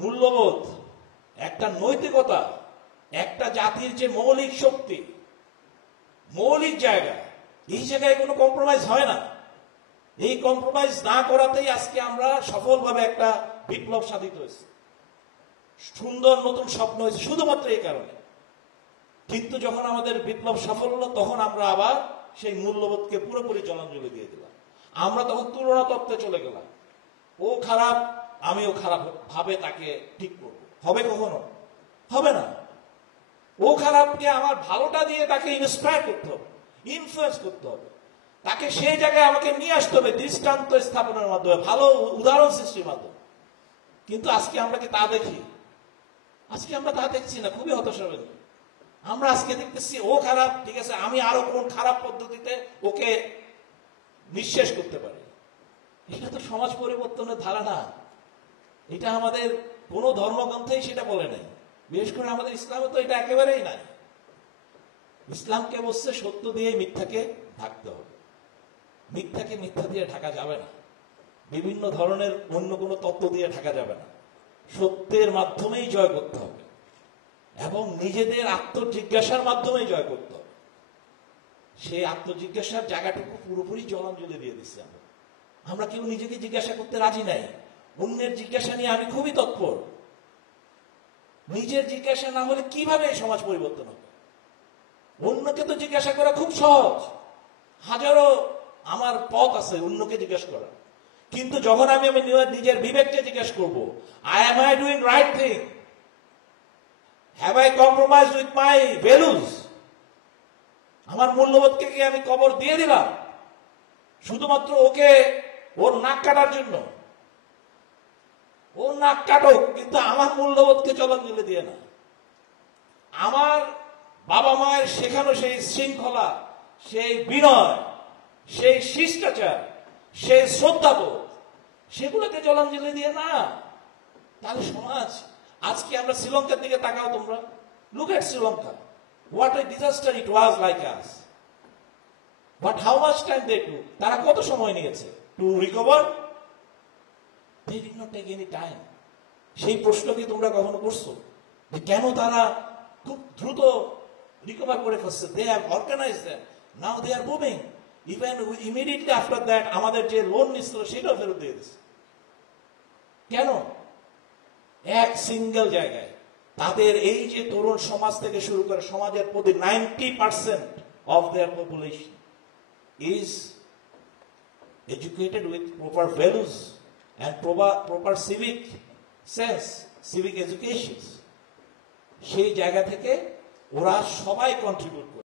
মূল্যবোধ, একটা নৈতিকতা, একটা জাতির যে মৌলিক শক্তি, মৌলিক জায়গা, এই জায়গায় কোনো কম্প্রোমাইজ হয় না। এই কম্প্রোমাইজ না করাতেই আজকে আমরা সফলভাবে একটা বিপ্লব সাধিত হয়েছে, সুন্দর নতুন স্বপ্ন হয়েছে শুধুমাত্র এই কারণে। কিন্তু যখন আমাদের বিপ্লব সফল হলো তখন আমরা আবার সেই মূল্যবোধকে পুরোপুরি জলাঞ্জলি দিয়ে দিলাম। আমরা তখন তুলনা তত্ত্বে চলে গেলাম। ও খারাপ, আমিও খারাপ ভাবে তাকে ঠিক করব, হবে কখনো? হবে না। ও খারাপকে আমার ভালোটা দিয়ে তাকে ইন্সপায়ার করতে হবে, ইনফ্লুয়েন্স করতে হবে, তাকে সেই জায়গায় আমাকে নিয়ে আসতে হবে দৃষ্টান্ত স্থাপনের মাধ্যমে, ভালো উদাহরণ সৃষ্টির মাধ্যমে। কিন্তু আজকে আমরা কি তা দেখি? আজকে আমরা তা দেখছি না, খুবই হতাশাজনক। আমরা আজকে দেখতেছি ও খারাপ, ঠিক আছে, আমি আরো কোন খারাপ পদ্ধতিতে ওকে নিঃশেষ করতে পারি। এটা তো সমাজ পরিবর্তনের ধারা না। এটা আমাদের কোনো ধর্মগ্রন্থেই সেটা বলে নাই, বিশেষ করে আমাদের ইসলামে তো এটা একেবারেই নাই। ইসলামকে বলছে সত্য দিয়ে মিথ্যাকে ঢাকতে হবে, মিথ্যাকে মিথ্যা দিয়ে ঢাকা যাবে না, বিভিন্ন ধরনের অন্য কোনো তত্ত্ব দিয়ে ঢাকা যাবে না। সত্যের মাধ্যমেই জয় করতে হবে এবং নিজেদের আত্মজিজ্ঞাসার মাধ্যমেই জয় করতে হবে। সেই আত্মজিজ্ঞাসার জায়গাটুকু পুরোপুরি জলাঞ্জলি দিয়ে দিচ্ছি আমরা। আমরা কেউ নিজেকে জিজ্ঞাসা করতে রাজি নাই। অন্যের জিজ্ঞাসা নিয়ে আমি খুবই তৎপর। নিজের জিজ্ঞাসা না হলে কিভাবে এই সমাজ পরিবর্তন হবে? অন্যকে তো জিজ্ঞাসা করা খুব সহজ, হাজারো আমার পথ আছে অন্যকে জিজ্ঞাসা করা। কিন্তু যখন আমি নিজের বিবেককে জিজ্ঞেস করবো, am I doing right thing? Have I compromised with my values? আমার মূল্যবোধকে কি আমি কবর দিয়ে দিলাম শুধুমাত্র ওকে ওর নাক কাটার জন্য? ওর নাক কাটুক, কিন্তু আমার মূল্যবোধকে জলাঞ্জলি দিয়ে না। আমার বাবা মায়ের শেখানো সেই শৃঙ্খলা, সেই বিনয়, সেই শিষ্টাচার, সেই শ্রদ্ধাবোধ, সেগুলোকে জলাঞ্জলি দিয়ে না। তাহলে সমাজ, আজকে আমরা শ্রীলঙ্কার দিকে তাকাও তোমরা, look at Sri Lanka, what a disaster it was like us, but how much time they took? তারা কত সময় নিয়েছে to recover? They did not take any time. সেই প্রশ্ন কি তোমরা কখনো করছো যে কেন তারা খুব দ্রুত রিকভার করে ফেলছে? they have organized them, now they are moving, even immediately after that আমাদের যে লোন নিছিল সেটাও ফেরত দিয়ে দিচ্ছে। কেন? এক সিঙ্গেল জায়গায় তাদের এই যে তরুণ সমাজ থেকে শুরু করে সমাজের প্রতি 90% of their population is educated with proper values and proper civic sense, civic education। সেই জায়গা থেকে ওরা সবাই কন্ট্রিবিউট করে।